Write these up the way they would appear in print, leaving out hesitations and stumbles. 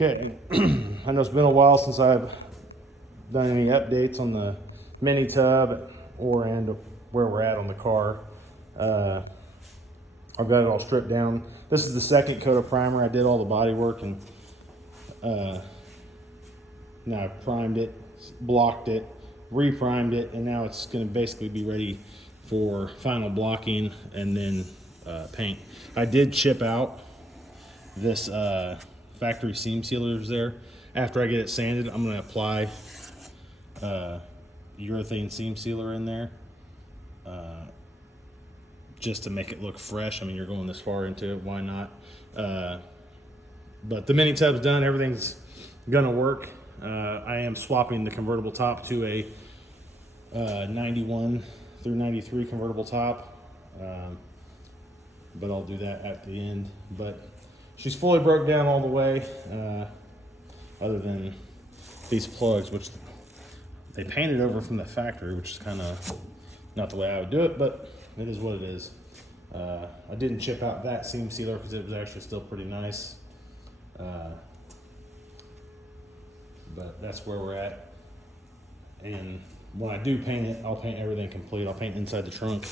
Okay, I know it's been a while since I've done any updates on the mini tub and where we're at on the car. I've got it all stripped down. This is the second coat of primer. I did all the body work and now I've primed it, blocked it, re-primed it, and now it's going to basically be ready for final blocking and then paint. I did chip out this factory seam sealers there. After I get it sanded, I'm going to apply urethane seam sealer in there just to make it look fresh. I mean, you're going this far into it, why not? But the mini tub's done, everything's gonna work. I am swapping the convertible top to a 91 through 93 convertible top, but I'll do that at the end. But she's fully broke down all the way, other than these plugs, which they painted over from the factory, which is kind of not the way I would do it, but it is what it is. I didn't chip out that seam sealer because it was actually still pretty nice. But that's where we're at. And when I do paint it, I'll paint everything complete. I'll paint inside the trunk,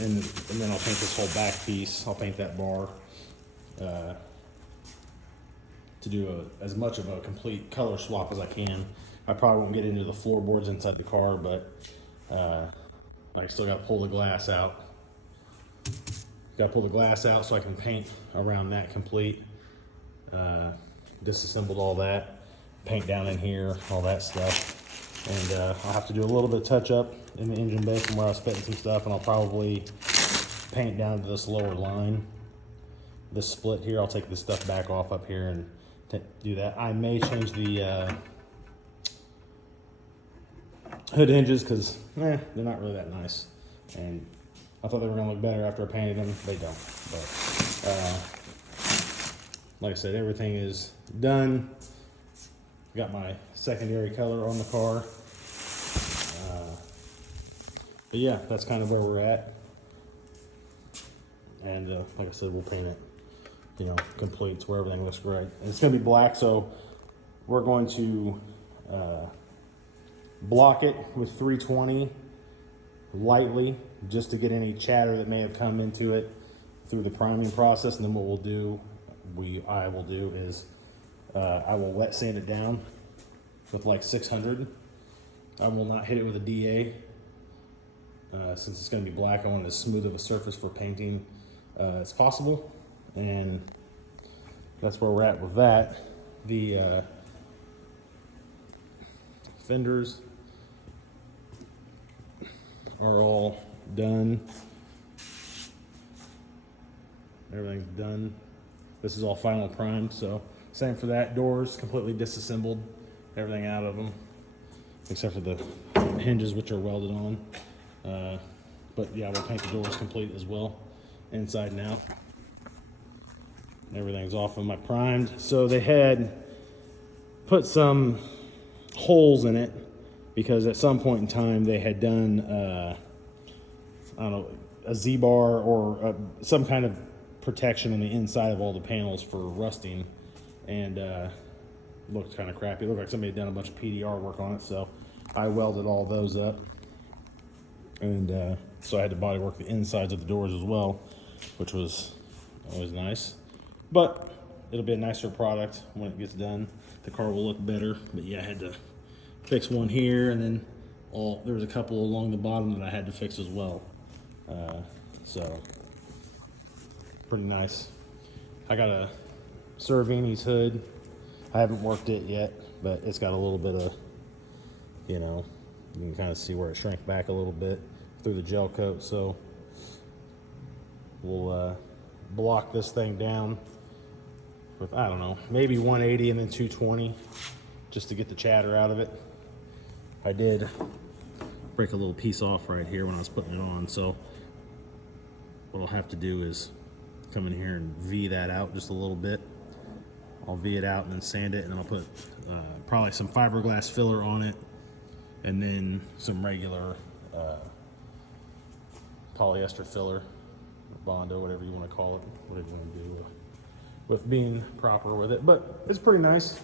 and then I'll paint this whole back piece. I'll paint that bar to do as much of a complete color swap as I can. I probably won't get into the floorboards inside the car, but I still got to pull the glass out. Got to pull the glass out so I can paint around that complete. Disassembled all that, paint down in here, all that stuff. And I'll have to do a little bit of touch up in the engine bay from where I was fitting some stuff, and I'll probably paint down to this lower line. This split here, I'll take this stuff back off up here and do that. I may change the hood hinges because they're not really that nice, and I thought they were gonna look better after I painted them. They don't. But like I said, everything is done. Got my secondary color on the car. But yeah, that's kind of where we're at. And like I said, we'll paint it, complete to where everything looks great. And it's gonna be black, so we're going to block it with 320 lightly, just to get any chatter that may have come into it through the priming process. And then what I will do is I will wet sand it down with like 600. I will not hit it with a DA since it's going to be black. I want as smooth of a surface for painting as possible, and that's where we're at with that. The fenders are all done. Everything's done. This is all final primed, so same for that. Doors completely disassembled, everything out of them, except for the hinges, which are welded on. But yeah, we'll paint the doors complete as well, inside and out. Everything's off of my primed. So they had put some holes in it because at some point in time they had done, I don't know, a Z-bar or some kind of protection on the inside of all the panels for rusting, and looked kind of crappy. It looked like somebody had done a bunch of PDR work on it, so I welded all those up, and so I had to body work the insides of the doors as well, which was always nice. But it'll be a nicer product when it gets done. The car will look better. But yeah, I had to fix one here, and then there was a couple along the bottom that I had to fix as well. So pretty nice. I got a Cervini's hood. I haven't worked it yet, but it's got a little bit of, you can kind of see where it shrank back a little bit through the gel coat. So we'll block this thing down with, I don't know, maybe 180 and then 220 just to get the chatter out of it. I did break a little piece off right here when I was putting it on, so what I'll have to do is come in here and V that out just a little bit. I'll V it out and then sand it, and then I'll put probably some fiberglass filler on it, and then some regular polyester filler, Bondo, whatever you want to call it, whatever you want to do with being proper with it, but it's pretty nice.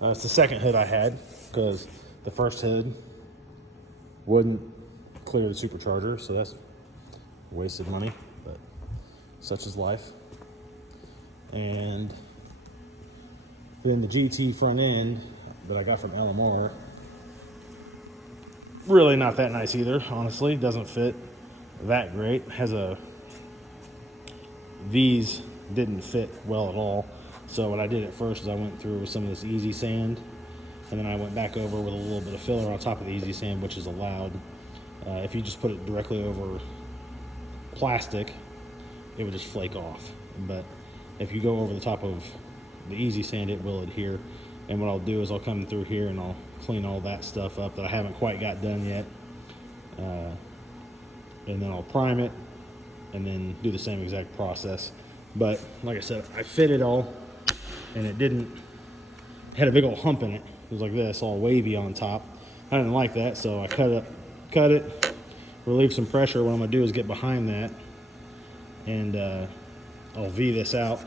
It's the second hood I had because the first hood wouldn't clear the supercharger, so that's wasted money, but such is life. And then the GT front end that I got from LMR, really not that nice either, honestly. Doesn't fit that great. These didn't fit well at all. So what I did at first is I went through with some of this easy sand, and then I went back over with a little bit of filler on top of the easy sand, which is allowed. If you just put it directly over plastic, it would just flake off. But if you go over the top of the easy sand, it will adhere. And what I'll do is I'll come through here and I'll clean all that stuff up that I haven't quite got done yet. And then I'll prime it and then do the same exact process. But like I said, I fit it all, and it had a big old hump in it. It was like this, all wavy on top. I didn't like that, so I cut it, relieve some pressure. What I'm gonna do is get behind that, and I'll V this out,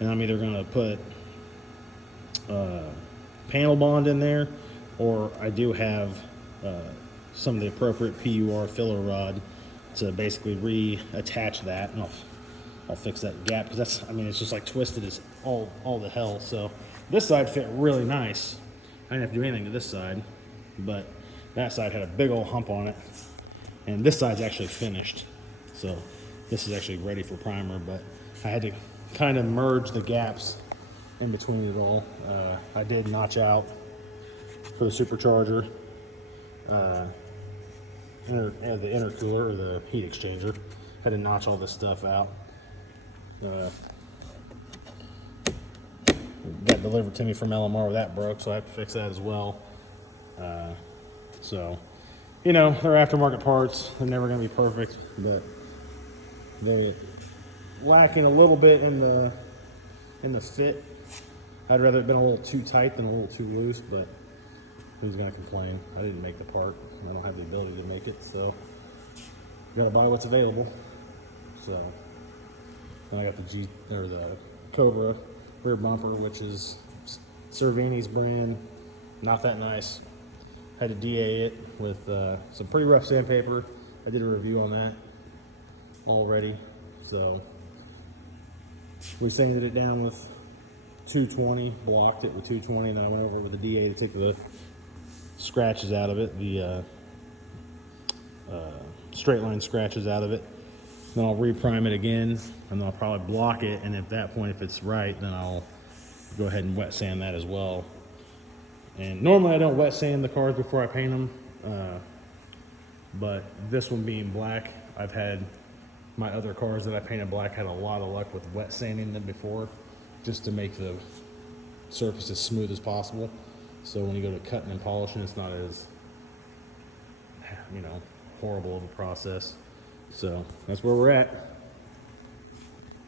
and I'm either gonna put panel bond in there, or I do have some of the appropriate PUR filler rod to basically reattach that, and I'll fix that gap, because it's just like twisted as all the hell. So this side fit really nice. I didn't have to do anything to this side, but that side had a big old hump on it, and this side's actually finished. So this is actually ready for primer, but I had to kind of merge the gaps in between it all. I did notch out for the supercharger, the intercooler, or the heat exchanger. Had to notch all this stuff out. Got delivered to me from LMR where that broke, so I have to fix that as well. So, they're aftermarket parts. They're never going to be perfect, but they're lacking a little bit in the fit. I'd rather have been a little too tight than a little too loose, but who's going to complain? I didn't make the part. I don't have the ability to make it, so got to buy what's available. So then I got the Cobra rear bumper, which is Cervini's brand. Not that nice. Had to DA it with some pretty rough sandpaper. I did a review on that already. So we sanded it down with 220, blocked it with 220, and then I went over with the DA to take the scratches out of it, the straight line scratches out of it. Then I'll reprime it again, and then I'll probably block it, and at that point, if it's right, then I'll go ahead and wet sand that as well. And normally I don't wet sand the cars before I paint them, but this one being black, I've had my other cars that I painted black had a lot of luck with wet sanding them before, just to make the surface as smooth as possible. So when you go to cutting and polishing, it's not as, horrible of a process. So that's where we're at.